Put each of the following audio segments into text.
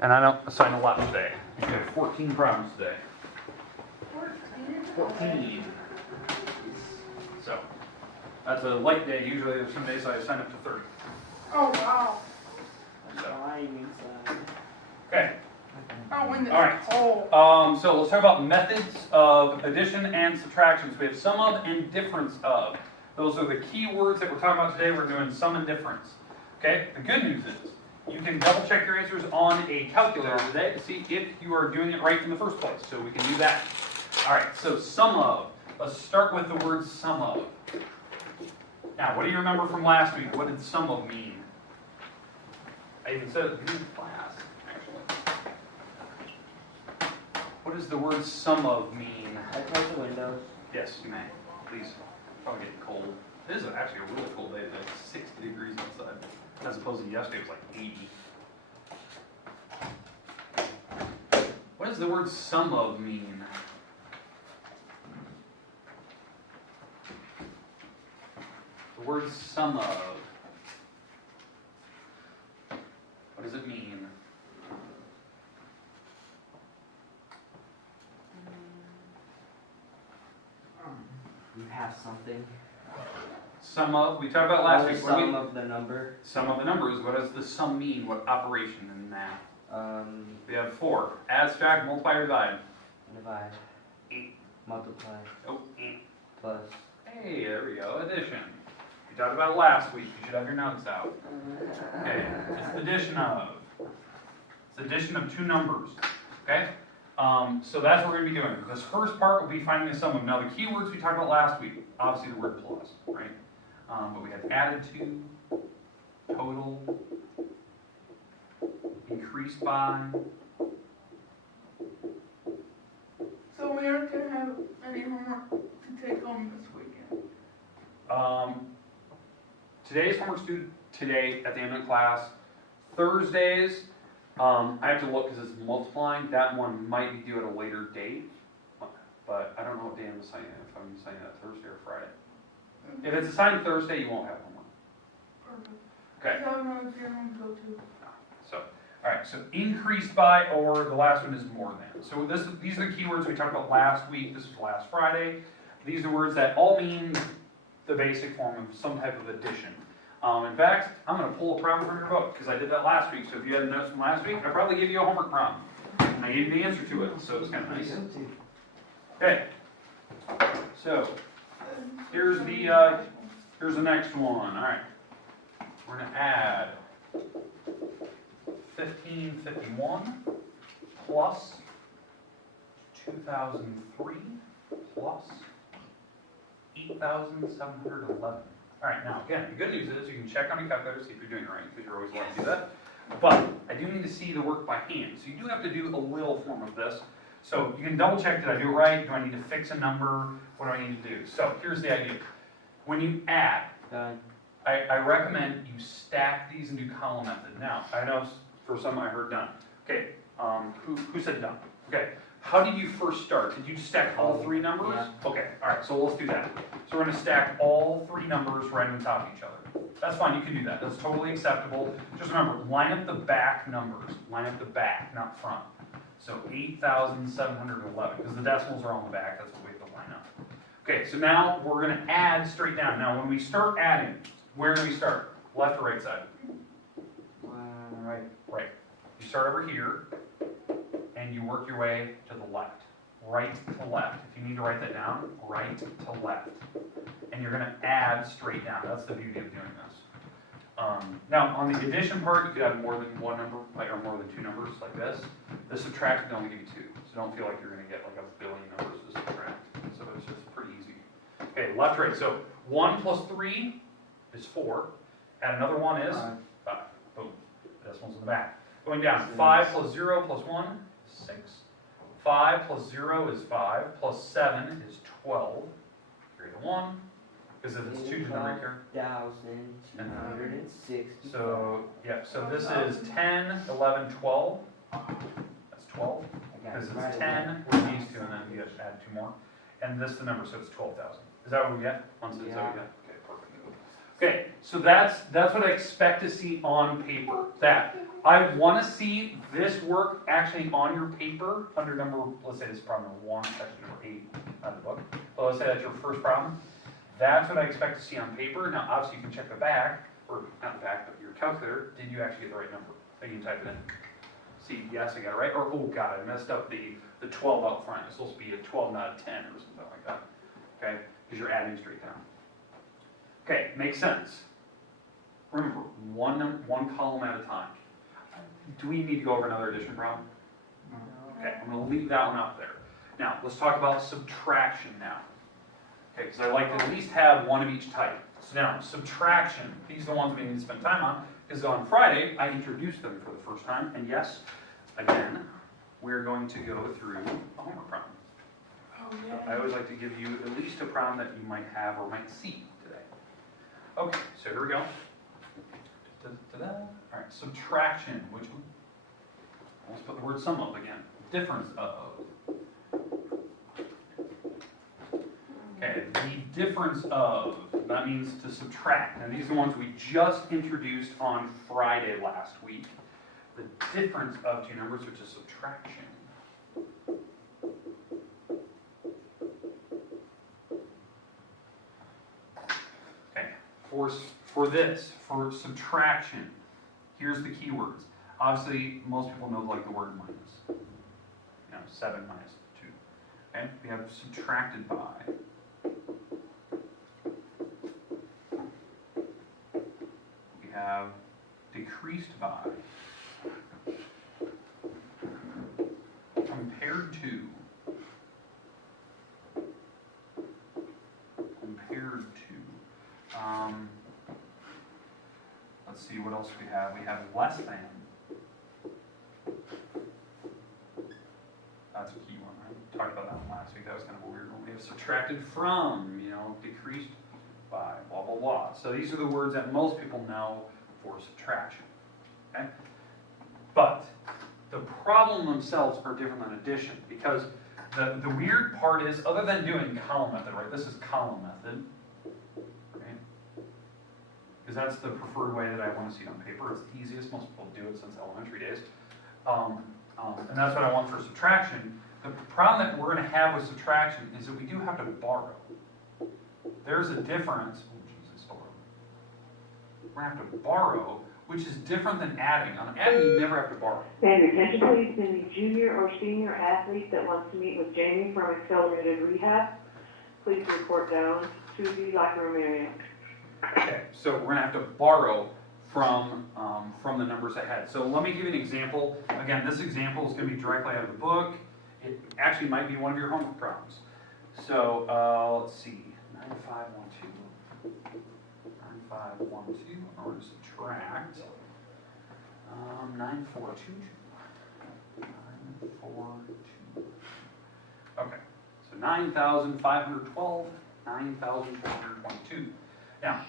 And I don't assign a lot today. We have 14 problems today. 14. So, that's a light day. Usually there's some days I assign up to 30. Oh, wow. Okay. Oh, when it's All right. cold. So let's talk about methods of addition and subtraction. So we have sum of and difference of. Those are the key words that we're talking about today. We're doing sum and difference. Okay? The good news is you can double check your answers on a calculator today to see if you are doing it right in the first place. So we can do that. All right, so sum of. Let's start with the word sum of. Now, what do you remember from last week? What did sum of mean? I even said it in class, actually. What does the word sum of mean? I close the windows. Yes, you may. Please. Probably getting cold. It is actually a really cold day today. It's 60 degrees outside. As opposed to yesterday, it was like 80. What does the word sum of mean? The word sum of. What does it mean? You have something. Sum of, we talked about last week. Sum of the number. Sum of the numbers. What does the sum mean? What operation in math? We have 4. Add, subtract, multiply, or divide. Divide. 8. Multiply. Oh, 8. Plus. Hey, there we go. Addition. We talked about it last week. You should have your notes out. Okay. It's addition of. It's addition of 2 numbers. Okay? So that's what we're going to be doing. This first part will be finding the sum of. Now, the key words we talked about last week, obviously the word plus, right? But we have added to, total, increased by. So we aren't going to have any homework to take home this weekend. Today's homework's due today at the end of class. Thursdays, I have to look because it's multiplying. That one might be due at a later date, but I don't know what day I'm assigning it, if I'm assigning that Thursday or Friday. If it's assigned Thursday, you won't have homework. Perfect. Okay. I have another funeral to go to. So, all right. So increased by, or the last one is more than. So these are the keywords we talked about last week. This was last Friday. These are words that all mean the basic form of some type of addition. In fact, I'm going to pull a problem from your book because I did that last week. So if you had notes from last week, I probably gave you a homework problem. And I gave you the answer to it, so it's kind of nice. Okay. So here's the next one. All right. We're going to add 1551 plus 2003 plus 8,711. All right, now again, the good news is you can check on your calculator, see if you're doing it right, because you're always allowed to do that. But I do need to see the work by hand. So you do have to do a little form of this. So you can double check, did I do it right? Do I need to fix a number? What do I need to do? So here's the idea. When you add, I recommend you stack these and do column method. Now, I know for some I heard done. Okay, who said done? Okay, how did you first start? Did you just stack all 3 numbers? Yeah. Okay, all right, so let's do that. So we're going to stack all 3 numbers right on top of each other. That's fine, you can do that. That's totally acceptable. Just remember, line up the back numbers. Line up the back, not front. So 8,711, because the decimals are on the back. That's what we have to line up. Okay, so now we're going to add straight down. Now, when we start adding, where do we start? Left or right side? Right. Right. You start over here, and you work your way to the left. Right to left. If you need to write that down, right to left. And you're going to add straight down. That's the beauty of doing this. Now, on the addition part, you could have more than one number, or more than 2 numbers, like this. The subtraction can only give you 2. So don't feel like you're going to get like a billion numbers to subtract. So it's just pretty easy. Okay, left, right. So 1 plus 3 is 4. Add another 1 is 5. Boom. Decimals in the back. Going down, 5 plus 0 plus 1 is 6. 5 plus 0 is 5. Plus 7 is 12. Carry the 1. Because if it's 2 to the right here. 1,260. So, yeah, so this is 10, 11, 12. That's 12. Because it's 10 with these 2, and then you have to add 2 more. And this is the number, so it's 12,000. Is that what we get? Is that what we get? Okay, perfect. Okay, so that's what I expect to see on paper. That I want to see this work actually on your paper under number, let's say this is problem number 1, section number 8 of the book. So let's say that's your first problem. That's what I expect to see on paper. Now, obviously, you can check the back, or not the back, but your calculator. Did you actually get the right number? So you can type it in. See, yes, I got it right. Or, oh, God, I messed up the 12 out front. It's supposed to be a 12, not a 10 or something like that. Okay? Because you're adding straight down. Okay, makes sense. Remember, one column at a time. Do we need to go over another addition problem? Okay, I'm going to leave that one up there. Now, let's talk about subtraction now. Okay, because I like to at least have one of each type. So now, subtraction, these are the ones we need to spend time on, because on Friday, I introduced them for the first time, and yes, again, we're going to go through a homework problem. Oh, So yeah. I always like to give you at least a problem that you might have or might see today. Okay, so here we go. Da-da-da. All right, subtraction, which one? Let's put the word sum up again. Difference of. Okay, the difference of, that means to subtract. Now these are the ones we just introduced on Friday last week. The difference of two numbers, which is subtraction. Okay, for subtraction, here's the keywords. Obviously, most people know like the word minus. 7 minus 2. Okay, we have subtracted by. We have decreased by. Compared to. Compared to. Let's see what else we have. We have less than. That's a key one. I talked about that one last week. That was kind of a weird one. We have subtracted from, decreased by, blah, blah, blah. So these are the words that most people know for subtraction. Okay? But the problem themselves are different than addition, because the weird part is, other than doing column method, right? This is column method. Right? Because that's the preferred way that I want to see it on paper. It's the easiest. Most people do it since elementary days. And that's what I want for subtraction. The problem that we're going to have with subtraction is that we do have to borrow. There's a difference. Oh, Jesus, hold on. We're going to have to borrow, which is different than adding. On adding, you never have to borrow. And attention please, any junior or senior athlete that wants to meet with Jamie from Accelerated Rehab, please report down to the locker room area. Okay, so we're going to have to borrow from the numbers ahead. So let me give you an example. Again, this example is going to be directly out of the book. It actually might be one of your homework problems. So let's see, 9512. 9512, in order to subtract 9422. 9422. Okay, so 9,512, 9,422. Now,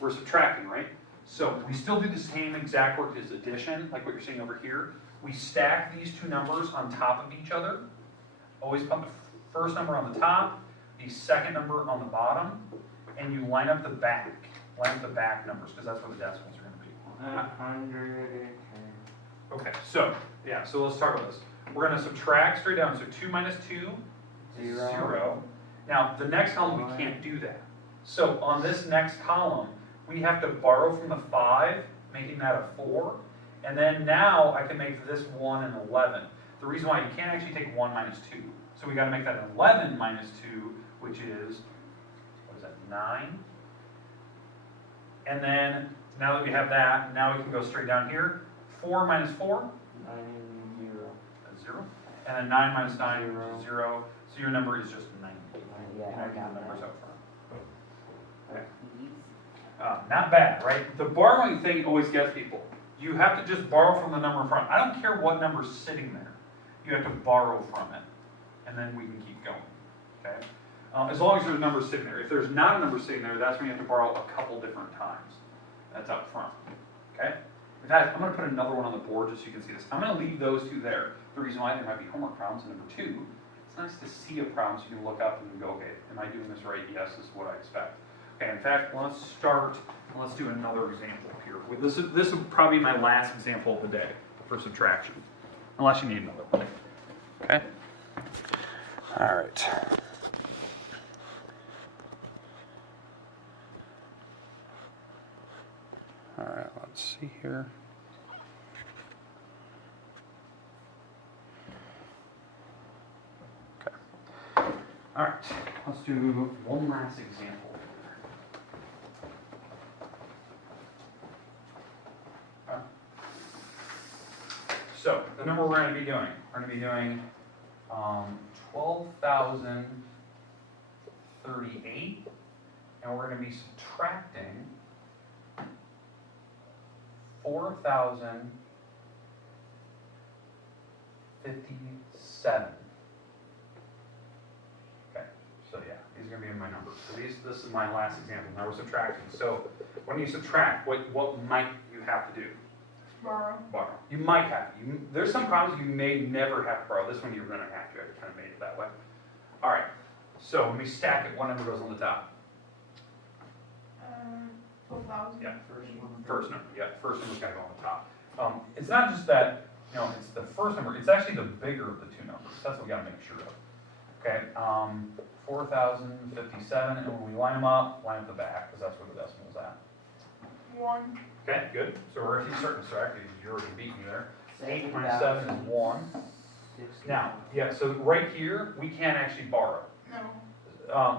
we're subtracting, right? So we still do the same exact work as addition, like what you're seeing over here. We stack these two numbers on top of each other. Always put the first number on the top, the second number on the bottom, and you line up the back. Line up the back numbers, because that's where the decimals are going to be. 100. Okay, so let's start with this. We're going to subtract straight down. So 2 minus 2 is 0. Now, the next column, we can't do that. So on this next column, we have to borrow from the 5, making that a 4. And then now I can make this 1 and 11. The reason why you can't actually take 1 minus 2. So we got to make that 11 minus 2, which is, what is that, 9? And then, now that we have that, now we can go straight down here. 4 minus 4? 9, 0. That's 0. And then 9 minus 9 0. is 0. So your number is just 90. Yeah, And I I got got the numbers that. up front. Not bad, right? The borrowing thing always gets people. You have to just borrow from the number in front. I don't care what number's sitting there. You have to borrow from it. And then we can keep going. Okay? As long as there's a number sitting there. If there's not a number sitting there, that's when you have to borrow a couple different times. That's up front. Okay? In fact, I'm going to put another one on the board just so you can see this. I'm going to leave those two there. The reason why there might be homework problems. And number 2, it's nice to see a problem so you can look up and go, okay, am I doing this right? Yes, this is what I expect. Okay, in fact, let's start, let's do another example here. This will probably be my last example of the day for subtraction, unless you need another one. Okay? All right. All right, let's see here. Okay. All right, let's do one last example. So, the number we're going to be doing, 12,038, and we're going to be subtracting 4,057. Okay, so yeah, these are going to be my numbers. So this is my last example. Now we're subtracting. So when you subtract, what might you have to do? Borrow. Borrow. You might have to. There's some problems you may never have to borrow. This one you're going to have to. I kind of made it that way. All right. So when we stack it, what number goes on the top? 12,000. Yeah. First number. Yeah. First number's got to go on the top. It's not just that, it's the first number. It's actually the bigger of the two numbers. That's what we got to make sure of. Okay. 4,057, and when we line them up, line up the back, because that's where the decimal's at. 1. Okay, good. So we're actually starting to subtract. You already beat me there. 8 minus 7 is 1. Now, yeah, so right here, we can't actually borrow. No.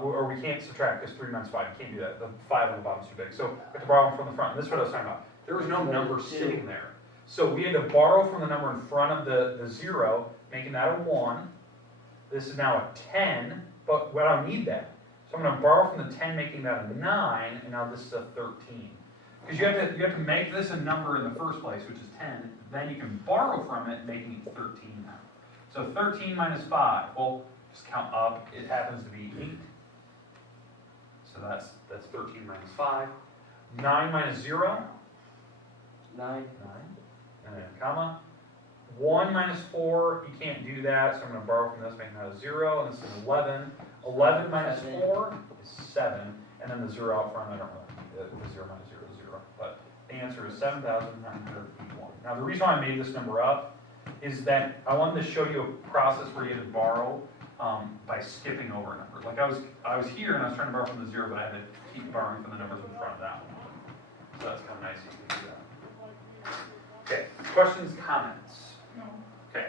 Or we can't subtract, because 3 minus 5, you can't do that. The 5 on the bottom is too big. So we have to borrow from the front. This is what I was talking about. There was no number sitting there. So we had to borrow from the number in front of the 0, making that a 1. This is now a 10, but I don't need that. So I'm going to borrow from the 10, making that a 9, and now this is a 13. Because you have to make this a number in the first place, which is 10. Then you can borrow from it, making it 13 now. So 13 minus 5. Well, just count up. It happens to be 8. So that's 13 minus 5. 9 minus 0. 9. And then comma. 1 minus 4. You can't do that. So I'm going to borrow from this, making that a 0. And this is 11. 11 minus 4 is 7. And then the 0 out front, I don't really need it. The 0 minus 0 is 0. But the answer is 7,981. Now the reason why I made this number up is that I wanted to show you a process where you had to borrow by skipping over a number. Like I was here and I was trying to borrow from the 0, but I had to keep borrowing from the numbers in front of that one. So that's kind of nice that you can do that. Okay, questions, comments? No. Okay,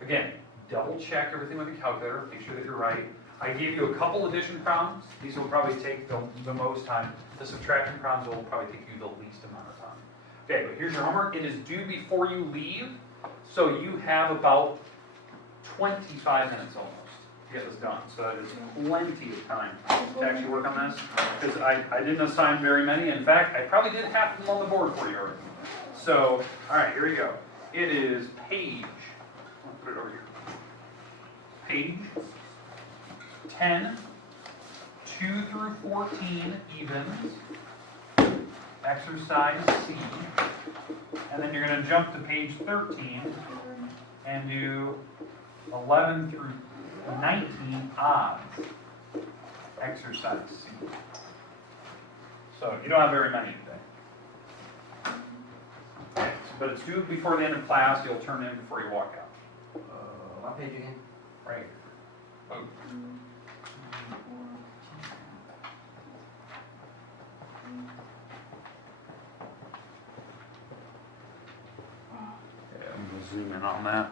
again, double check everything with the calculator, make sure that you're right. I gave you a couple addition problems. These will probably take the most time. The subtraction problems will probably take you the least amount of time. Okay, but here's your homework. It is due before you leave, so you have about 25 minutes almost to get this done. So that is plenty of time to actually work on this, because I didn't assign very many. In fact, I probably did half of them on the board for you already. So, all right, here we go. It is page, I'll put it over here. Page 10, 2 through 14 evens, exercise C, and then you're going to jump to page 13 and do 11 through 19 odds, exercise C. So you don't have very many today. Okay, but it's due before the end of class. You'll turn in before you walk out. What page again? Right here. Oh. Okay, I'm going to zoom in on that.